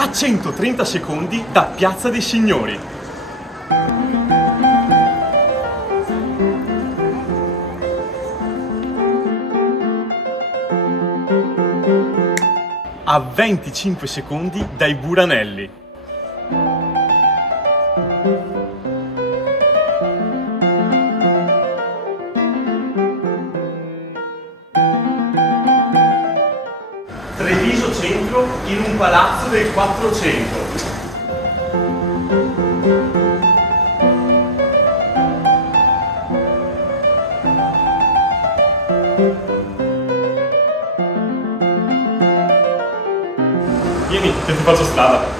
a 130 secondi da Piazza dei Signori. A 25 secondi dai Buranelli. Treviso Centro in un palazzo del 400. Vieni, che ti faccio strada.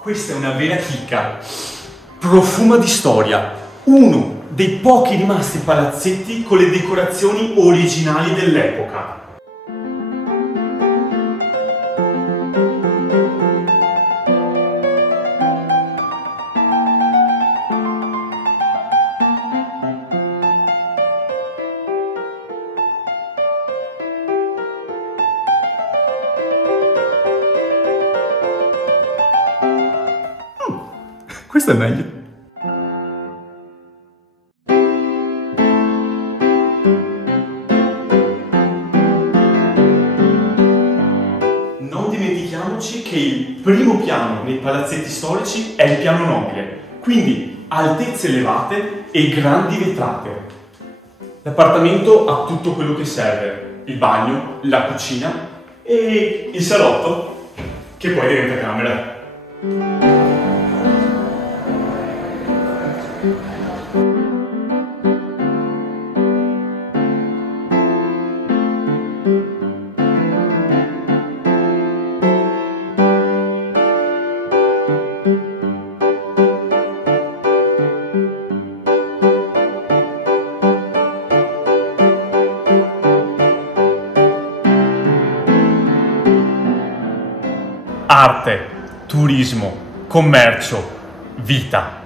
Questa è una vera chicca. Profuma di storia. Uno dei pochi rimasti palazzetti con le decorazioni originali dell'epoca. Questo è meglio. Non dimentichiamoci che il primo piano nei palazzetti storici è il piano nobile, quindi altezze elevate e grandi vetrate. L'appartamento ha tutto quello che serve: il bagno, la cucina e il salotto, che poi diventa camera. Arte, turismo, commercio, vita.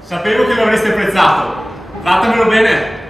Sapevo che lo avreste apprezzato. Trattamelo bene.